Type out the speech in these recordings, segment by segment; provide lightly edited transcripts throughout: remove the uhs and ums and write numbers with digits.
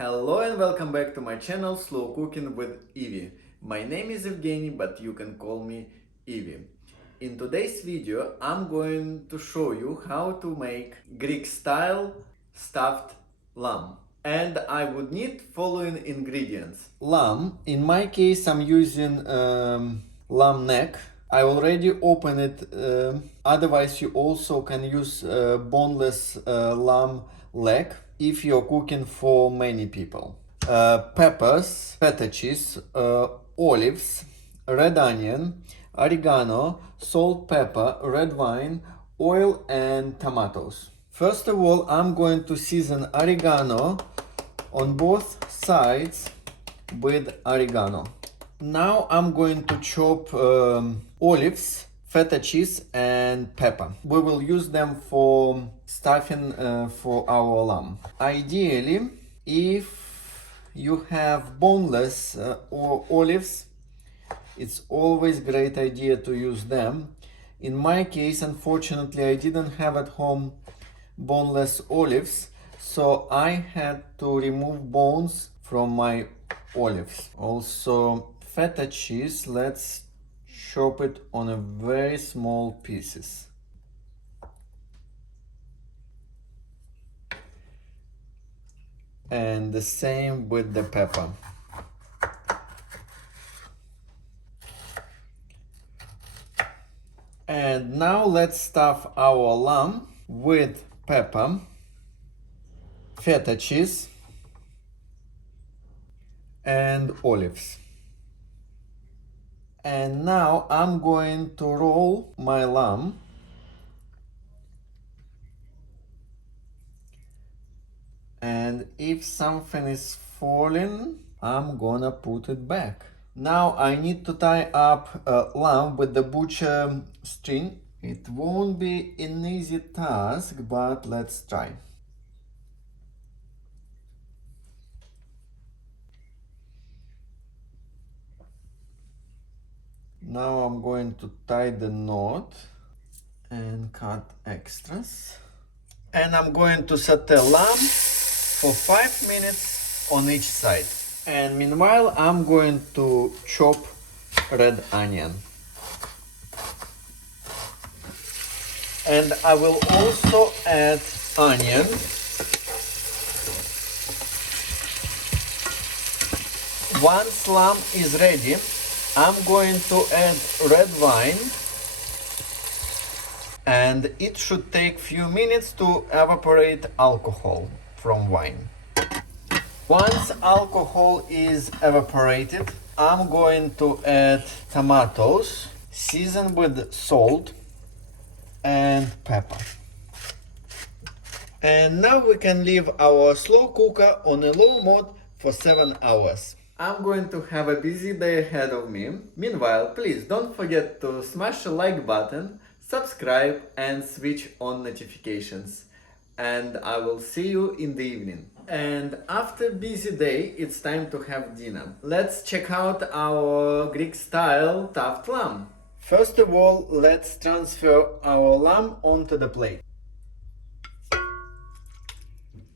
Hello and welcome back to my channel Slow Cooking with Evie. My name is Evgeny, but you can call me Evie. In today's video I'm going to show you how to make Greek style stuffed lamb. And I would need following ingredients. Lamb, in my case I'm using lamb neck. I already opened it, otherwise you also can use boneless lamb leg if you're cooking for many people. Peppers, feta cheese, olives, red onion, oregano, salt, pepper, red wine, oil and tomatoes. First of all, I'm going to season oregano on both sides with oregano. Now I'm going to chop olives, feta cheese and pepper. We will use them for stuffing for our lamb. Ideally, if you have boneless or olives, it's always great idea to use them. In my case, unfortunately, I didn't have at home boneless olives, so I had to remove bones from my olives. Also, feta cheese, let's chop it on a very small pieces. And the same with the pepper. And now let's stuff our lamb with pepper, feta cheese and olives. And now I'm going to roll my lamb and if something is falling, I'm gonna put it back. Now I need to tie up lamb with the butcher string. It won't be an easy task, but let's try. Now I'm going to tie the knot and cut extras. And I'm going to saute lamb for 5 minutes on each side. And meanwhile, I'm going to chop red onion. And I will also add onion. Once lamb is ready, I'm going to add red wine. And it should take few minutes to evaporate alcohol from wine. Once alcohol is evaporated, I'm going to add tomatoes, seasoned with salt and pepper. And now we can leave our slow cooker on a low mode for 7 hours. I'm going to have a busy day ahead of me. Meanwhile, please don't forget to smash the like button, subscribe and switch on notifications. And I will see you in the evening. And after busy day, it's time to have dinner. Let's check out our Greek style stuffed lamb. First of all, let's transfer our lamb onto the plate.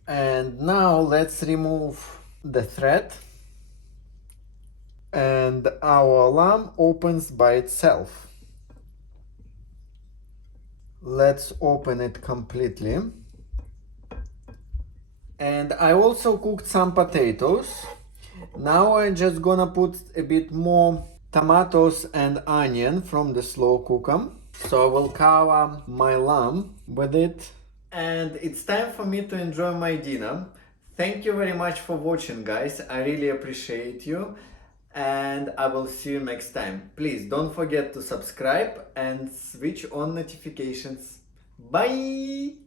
And now let's remove the thread. And our lamb opens by itself. Let's open it completely. And I also cooked some potatoes. Now I'm just gonna put a bit more tomatoes and onion from the slow cooker. So I will cover my lamb with it. And it's time for me to enjoy my dinner. Thank you very much for watching, guys. I really appreciate you. And I will see you next time. Please don't forget to subscribe and switch on notifications. Bye!